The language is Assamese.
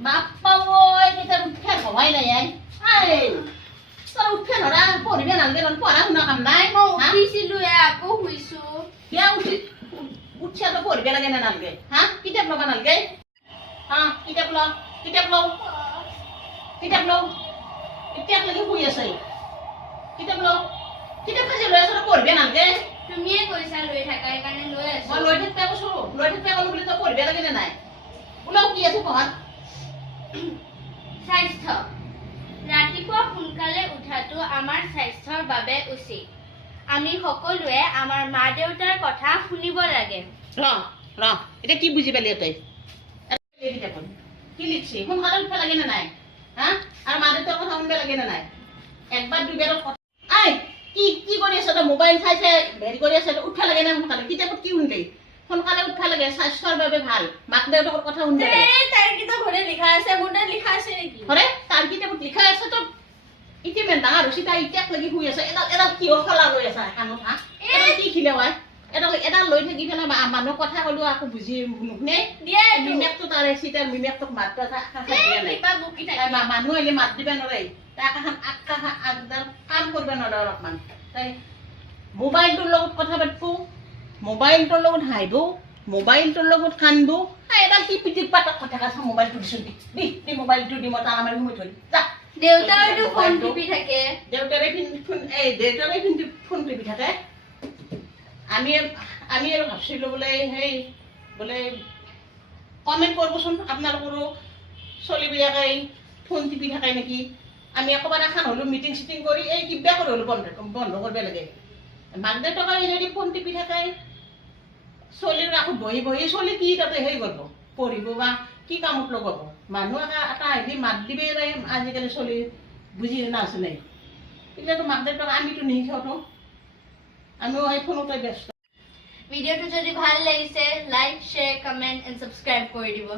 বাপ্পা ওই এটা উঠে হওয়াই নাই আই তোর উঠে নরা পড়িবে নালগে নন পড়া শুনা কাম নাই উঠিছিলো আকৌ শুইছো বিয়া উঠছে তো পড়িবে লাগে না নালগে হ্যাঁ কিতাব লবা নালগে হ্যাঁ কিতাব ল কিতাব কিতাব লাগি শুই আছে কিতাব কাজে লৈ আছো পড়িবে নালগে তুমিয়ে কৈছা লৈ থাকাৰ কাৰণে লৈ আছো মই লৈ থাকতে কৈছো লৈ থাকতে কলো বুলি তো পড়িবে লাগে না নাই ওলাও কি আছে পঢ়াত স্বাস্থ্য ৰাতিপুৱা সোনকালে উঠাটো আমাৰ স্বাস্থ্যৰ বাবে উচিত আমি সকলোৱে আমাৰ মা দেউতাৰ কথা শুনিব লাগে ৰ এটা কি বুজি পালি তই কি লিখছি সোনকালে উঠবা লাগে না নাই হ্যাঁ আর মা দেউতার কথা শুনবা লাগে না নাই একবার দুইবার আই কি কি কৰি আছ তই মোবাইল চাইছে হেৰি কৰি আছে উঠবা লাগে না সোনকালে কিতাপত কি শুনলি সোনকালে উঠবা লাগে স্বাস্থ্যৰ বাবে ভাল মাক দেউতাকৰ কথা শুনবা লাগে তাৰ কিতাপত লিখা আছে মোৰ তাত লিখা আছে নেকি হৰে তাৰ কিতাপত লিখা আছে তো ইতিমেন ডাঙৰ হৈছে তাই ইতিয়াক লাগি শুই আছে এটা কিয় খলা লৈ আছে কাণত হা এটা কি খিলে হয় এটা লৈ থাকি পেলাই মানুহ কথা কলো আকৌ বুজি নুশুনে মিমেকটো তাৰ চিটাৰ মিমেকটোক মাত মানুহ আহিলে মাত দিবা নোৱাৰে তাই আগদাৰ কাম কৰিব নোৱাৰে অলপমান তাই মোবাইলটোৰ লগত কথা পাতিব মোবাইলটোৰ লগত হাঁহিব মোবাইলটোৰ লগত কান্দব এটা কি পিটিক পাতক কথা কৈছে মোবাইলটো দিছোঁ দি মোবাইলটো দি মই তাৰ মাৰি সোমাই থৈ যা দেউতাৰটো ফোন টিপি থাকে দেউতাৰে ফোন টিপি থাকে আমি আৰু ভাবছিলো বোলে সেই বোলে কমেণ্ট কৰিবচোন আপোনালোকৰো চলিবিলাকে ফোন টিপি থাকে নেকি আমি একবাৰ এখন হ'লো মিটিং চিটিং কৰি এই কিবা কৰি হ'লো বন্ধ কৰিব লাগে মাক দেউতাকে যদি ফোন টিপি থাকে চলিৰ আকৌ বহি চলি কি তাতে সেই কৰিব পঢ়িব বা কি কামত লগাব মানুহ এটা আহি মাত দিবেই আজিকালি চলি বুজি নাচোনে এতিয়াতো মাক দেউতাক আমিতো নিশিকাওতো আমিও সেই ফোনতে ব্যস্ত ভিডিওটো যদি ভাল লাগিছে like share comment and subscribe কৰি দিব